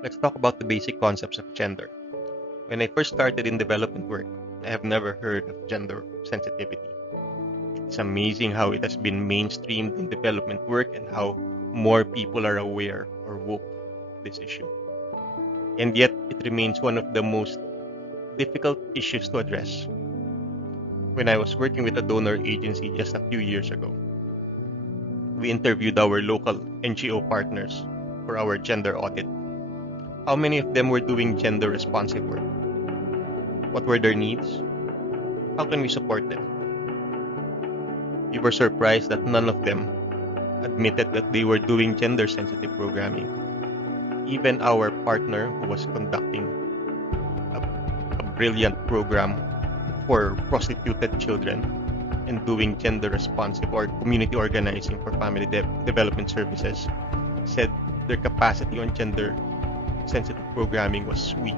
Let's talk about the basic concepts of gender. When I first started in development work, I have never heard of gender sensitivity. It's amazing how it has been mainstreamed in development work and how more people are aware or woke this issue. And yet, it remains one of the most difficult issues to address. When I was working with a donor agency just a few years ago, we interviewed our local NGO partners for our gender audit. How many of them were doing gender responsive work? What were their needs? How can we support them? We were surprised that none of them admitted that they were doing gender sensitive programming. Even our partner, who was conducting a, a brilliant program for prostituted children and doing gender responsive or community organizing for family development services, said their capacity on gender sensitive programming was weak.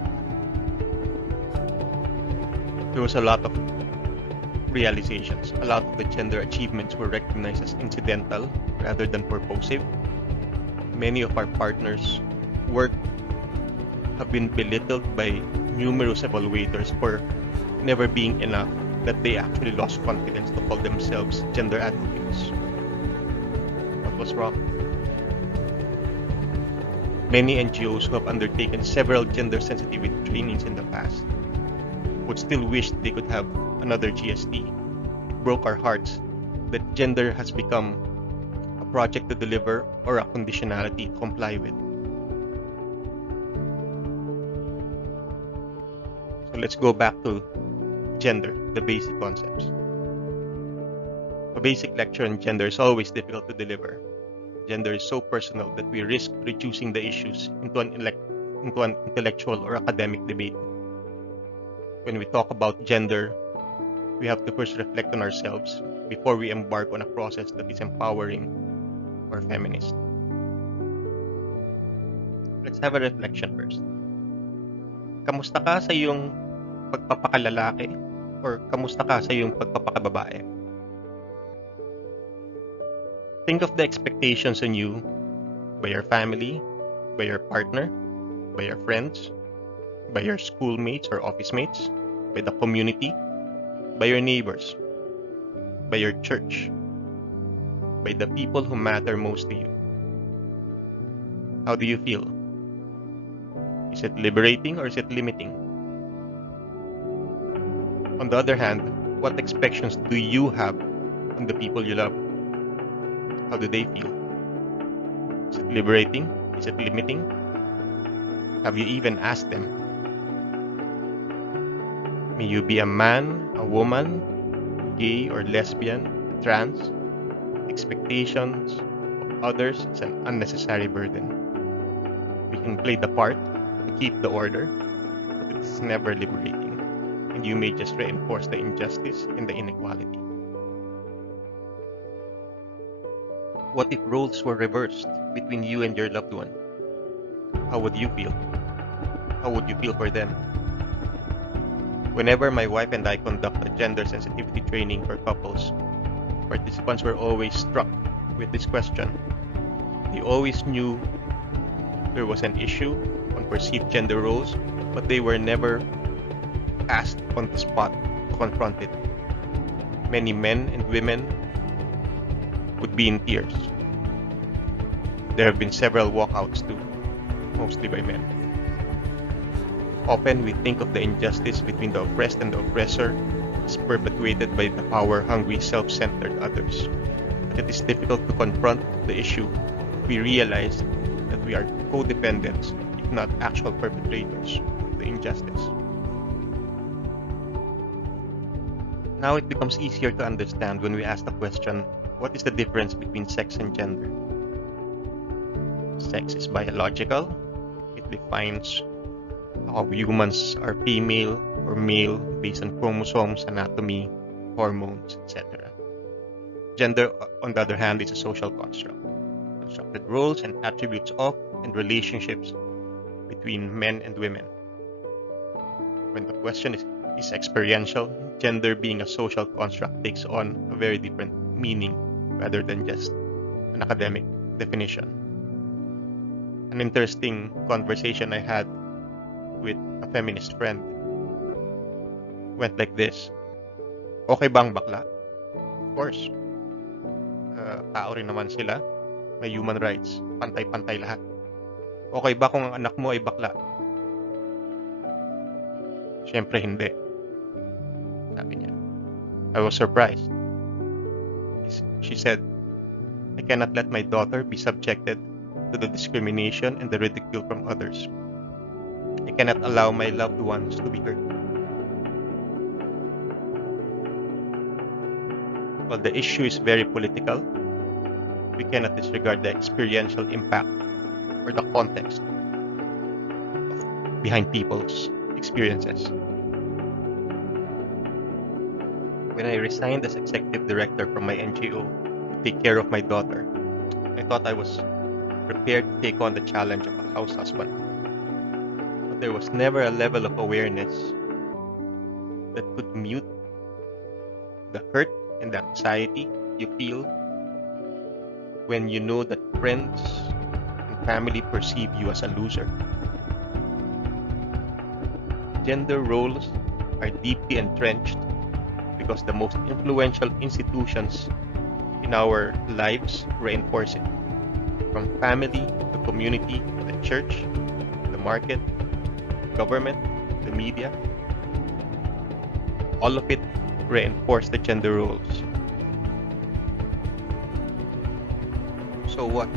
There was a lot of realizations. A lot of the gender achievements were recognized as incidental rather than purposive. Many of our partners' work have been belittled by numerous evaluators for never being enough, that they actually lost confidence to call themselves gender advocates. What was wrong? Many NGOs who have undertaken several gender sensitivity trainings in the past would still wish they could have another GST. Broke our hearts that gender has become a project to deliver or a conditionality to comply with. So let's go back to gender, the basic concepts. A basic lecture on gender is always difficult to deliver. Gender is so personal that we risk reducing the issues into an intellectual or academic debate. When we talk about gender, we have to first reflect on ourselves before we embark on a process that is empowering or feminist. Let's have a reflection first. Kamusta ka sa iyong pagpapakalalaki or kamusta ka sa iyong pagpapakababae? Think of the expectations on you by your family, by your partner, by your friends, by your schoolmates or office mates, by the community, by your neighbors, by your church, by the people who matter most to you. How do you feel? Is it liberating or is it limiting? On the other hand, what expectations do you have on the people you love? How do they feel? Is it liberating? Is it limiting? Have you even asked them? May you be a man, a woman, gay or lesbian, trans. Expectations of others is an unnecessary burden. We can play the part to keep the order, but it's never liberating, and you may just reinforce the injustice and the inequality. What if roles were reversed between you and your loved one? How would you feel? How would you feel for them? Whenever my wife and I conduct a gender sensitivity training for couples, participants were always struck with this question. They always knew there was an issue on perceived gender roles, but they were never asked on the spot to confront it. Many men and women would be in tears. There have been several walkouts too, mostly by men. Often we think of the injustice between the oppressed and the oppressor as perpetuated by the power-hungry, self-centered others. But it is difficult to confront the issue if we realize that we are codependents, if not actual perpetrators of the injustice. Now it becomes easier to understand when we ask the question, what is the difference between sex and gender? Sex is biological. It defines how humans are female or male based on chromosomes, anatomy, hormones, etc. Gender, on the other hand, is a social construct. Constructed roles and attributes of and relationships between men and women. When the question is experiential, gender being a social construct takes on a very different meaning rather than just an academic definition. An interesting conversation I had with a feminist friend went like this. Okay bang bakla? Of course. Tao rin naman sila. May human rights. Pantay-pantay lahat. Okay ba kung ang anak mo ay bakla? Siyempre hindi. Sabi niya. I was surprised. She said, I cannot let my daughter be subjected to the discrimination and the ridicule from others. I cannot allow my loved ones to be hurt. While the issue is very political, we cannot disregard the experiential impact or the context behind people's experiences. When I resigned as executive director from my NGO to take care of my daughter, I thought I was prepared to take on the challenge of a house husband. But there was never a level of awareness that could mute the hurt and the anxiety you feel when you know that friends and family perceive you as a loser. Gender roles are deeply entrenched because the most influential institutions in our lives reinforce it. From family, the community, the church, the market, government, the media, all of it reinforce the gender roles. So what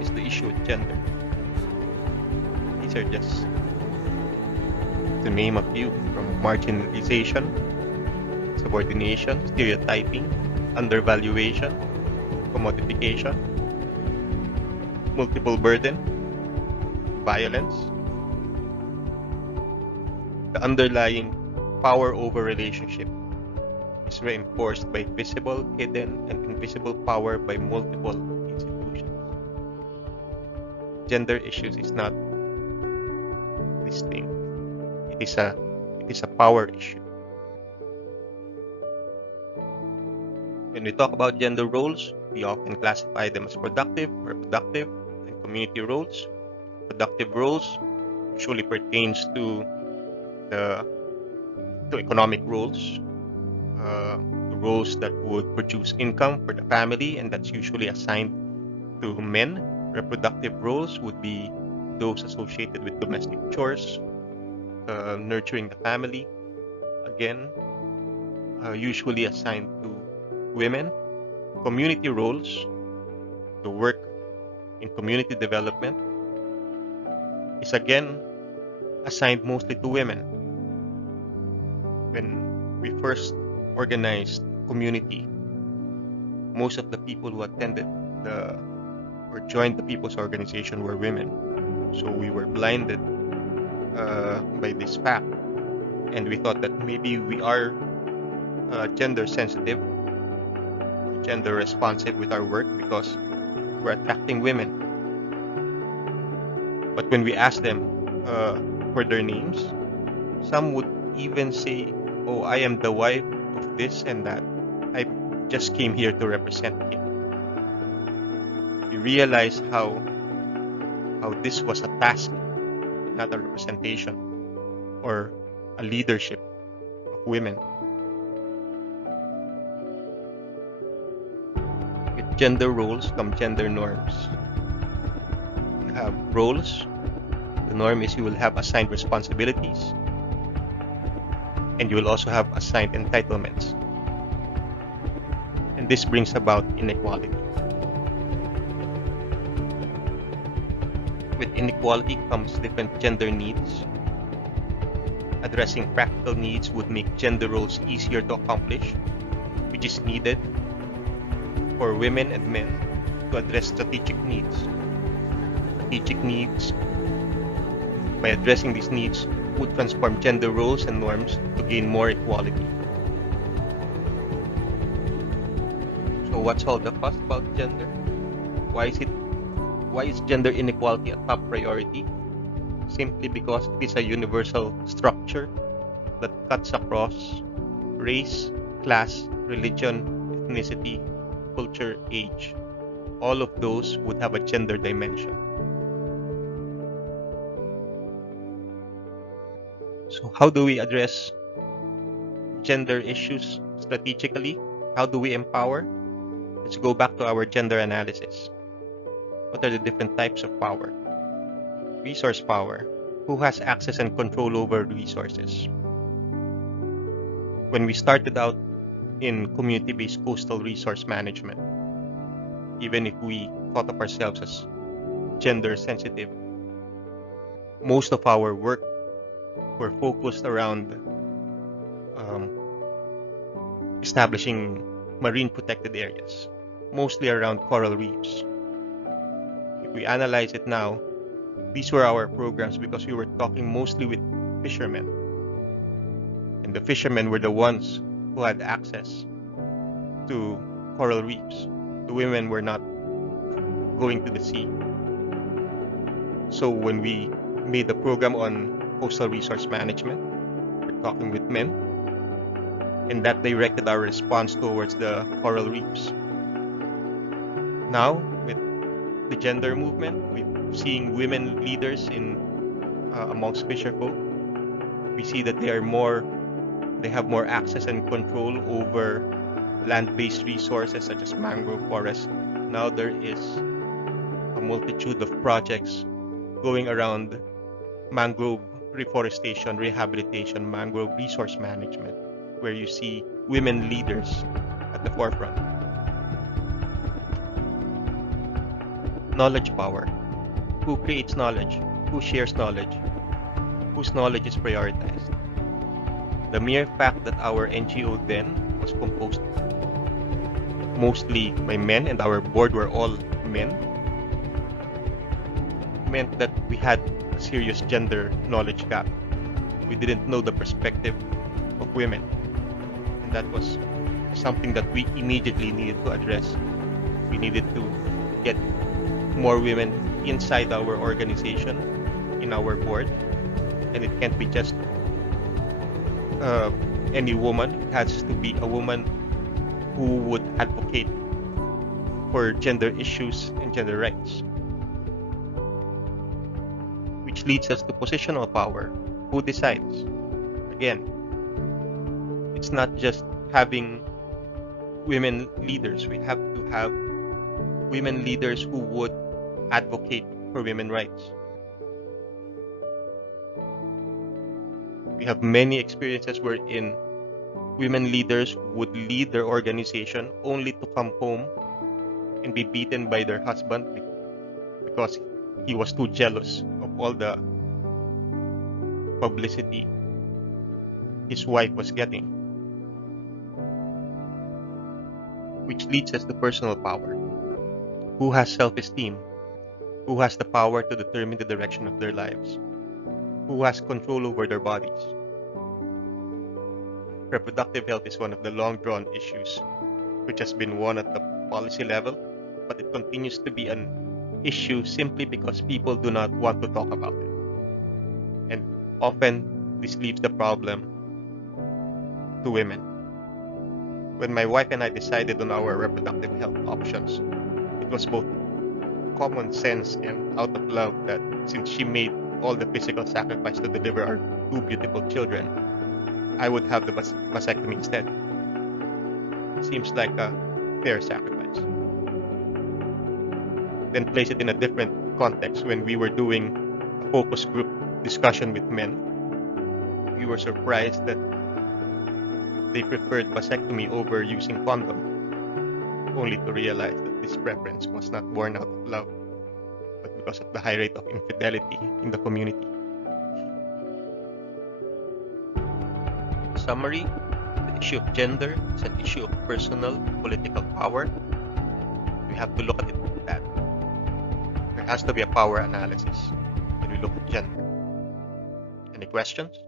is the issue with gender? These are just to name a few, from marginalization, subordination, stereotyping, undervaluation, commodification, multiple burden, violence, the underlying power over relationship is reinforced by visible, hidden, and invisible power by multiple institutions. Gender issues is not distinct. It is a power issue. When we talk about gender roles, we often classify them as productive, reproductive, and community roles. Productive roles usually pertains to economic roles, roles that would produce income for the family, and that's usually assigned to men. Reproductive roles would be those associated with domestic chores, nurturing the family, again, usually assigned to women. Community roles, the work in community development, is again assigned mostly to women. When we first organized community, most of the people who attended or joined the people's organization were women. So we were blinded by this fact, and we thought that maybe we are gender sensitive, gender responsive with our work because we're attracting women. But when we asked them for their names, some would even say, oh, I am the wife of this and that. I just came here to represent him. We realized how this was a task, not a representation or a leadership of women. With gender roles come gender norms. You have roles. The norm is you will have assigned responsibilities, and you will also have assigned entitlements. And this brings about inequality. With inequality comes different gender needs. Addressing practical needs would make gender roles easier to accomplish, which is needed for women and men to address strategic needs. Strategic needs, by addressing these needs, would transform gender roles and norms to gain more equality. So what's all the fuss about gender? Why is gender inequality a top priority? Simply because it is a universal structure that cuts across race, class, religion, ethnicity, culture, age. All of those would have a gender dimension. So how do we address gender issues strategically? How do we empower? Let's go back to our gender analysis. What are the different types of power? Resource power. Who has access and control over resources? When we started out in community-based coastal resource management, even if we thought of ourselves as gender sensitive, most of our work were focused around establishing marine protected areas, mostly around coral reefs. If we analyze it now, these were our programs because we were talking mostly with fishermen. And the fishermen were the ones who had access to coral reefs. The women were not going to the sea. So when we made the program on coastal resource management, we're talking with men, and that directed our response towards the coral reefs. Now, with the gender movement, we're seeing women leaders in amongst fisherfolk. We see that they have more access and control over land-based resources such as mangrove forests. Now there is a multitude of projects going around mangrove reforestation, rehabilitation, mangrove resource management, where you see women leaders at the forefront. Knowledge power. Who creates knowledge? Who shares knowledge? Whose knowledge is prioritized? The mere fact that our NGO then was composed mostly by men and our board were all men meant that we had a serious gender knowledge gap. We didn't know the perspective of women, and that was something that we immediately needed to address. We needed to get more women inside our organization, in our board, and it can't be just any woman. It has to be a woman who would advocate for gender issues and gender rights. Which leads us to positional power. Who decides? Again, it's not just having women leaders. We have to have women leaders who would advocate for women's rights. We have many experiences wherein women leaders would lead their organization only to come home and be beaten by their husband because he was too jealous of all the publicity his wife was getting. Which leads us to personal power. Who has self-esteem? Who has the power to determine the direction of their lives? Who has control over their bodies? Reproductive health is one of the long-drawn issues which has been won at the policy level, but it continues to be an issue simply because people do not want to talk about it. And often this leaves the problem to women. When my wife and I decided on our reproductive health options, it was both common sense and out of love that since she made all the physical sacrifice to deliver our two beautiful children, I would have the vasectomy instead. Seems like a fair sacrifice. Then place it in a different context. When we were doing a focus group discussion with men, we were surprised that they preferred vasectomy over using condom, only to realize that this preference was not born out of love, but because of the high rate of infidelity in the community. In summary, the issue of gender is an issue of personal political power. We have to look at it like that. There has to be a power analysis when we look at gender. Any questions?